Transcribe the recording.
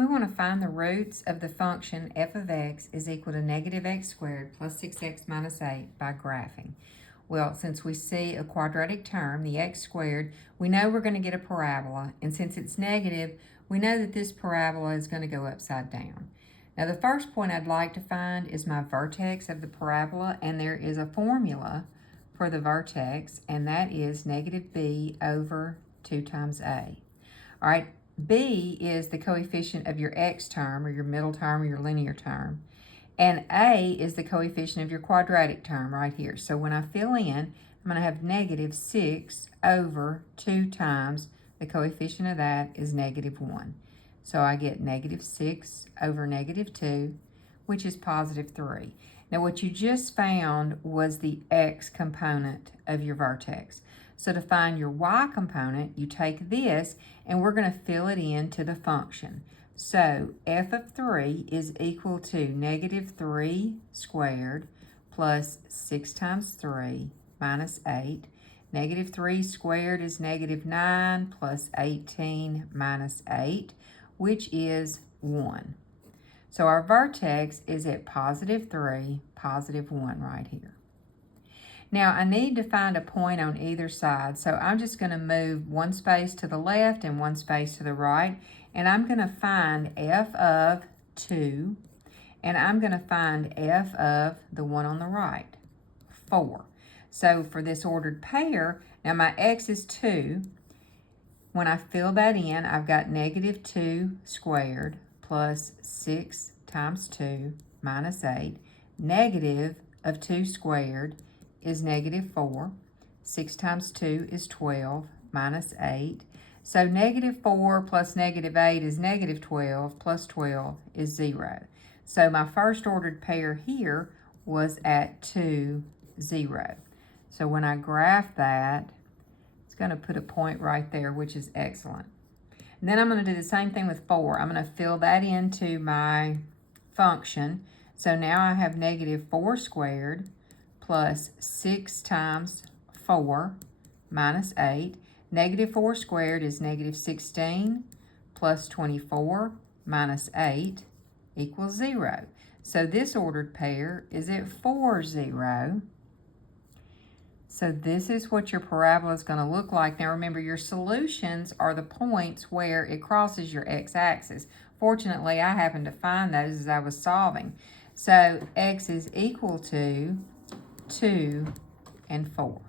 We want to find the roots of the function f of x is equal to negative x squared plus 6x minus 8 by graphing. Well, since we see a quadratic term, the x squared, we know we're going to get a parabola, and since it's negative, we know that this parabola is going to go upside down. Now, the first point I'd like to find is my vertex of the parabola, and there is a formula for the vertex, and that is negative b over 2 times a. All right, b is the coefficient of your x term, or your middle term, or your linear term. And a is the coefficient of your quadratic term right here. So when I fill in, I'm going to have negative 6 over 2 times the coefficient of that is negative 1. So I get negative 6 over negative 2, which is positive 3. Now what you just found was the x component of your vertex. So to find your y component, you take this and we're going to fill it into the function. So f of 3 is equal to negative 3 squared plus 6 times 3 minus 8. Negative 3 squared is negative 9 plus 18 minus 8, which is 1. So our vertex is at positive 3, positive 1 right here. Now I need to find a point on either side, so I'm just going to move one space to the left and one space to the right, and I'm going to find f of 2, and I'm going to find f of the one on the right, 4. So for this ordered pair, now my x is 2. When I fill that in, I've got negative 2 squared plus 6 times 2 minus 8. Negative of 2 squared is negative 4. 6 times 2 is 12 minus 8. So negative 4 plus negative 8 is negative 12 plus 12 is 0. So my first ordered pair here was at 2, 0. So when I graph that, it's going to put a point right there, which is excellent. And then I'm going to do the same thing with 4. I'm going to fill that into my function. So now I have negative 4 squared plus 6 times 4 minus 8. Negative 4 squared is negative 16 plus 24 minus 8 equals 0. So this ordered pair is at 4, 0. So this is what your parabola is going to look like. Now remember, your solutions are the points where it crosses your x-axis. Fortunately, I happened to find those as I was solving. So x is equal to 2 and 4.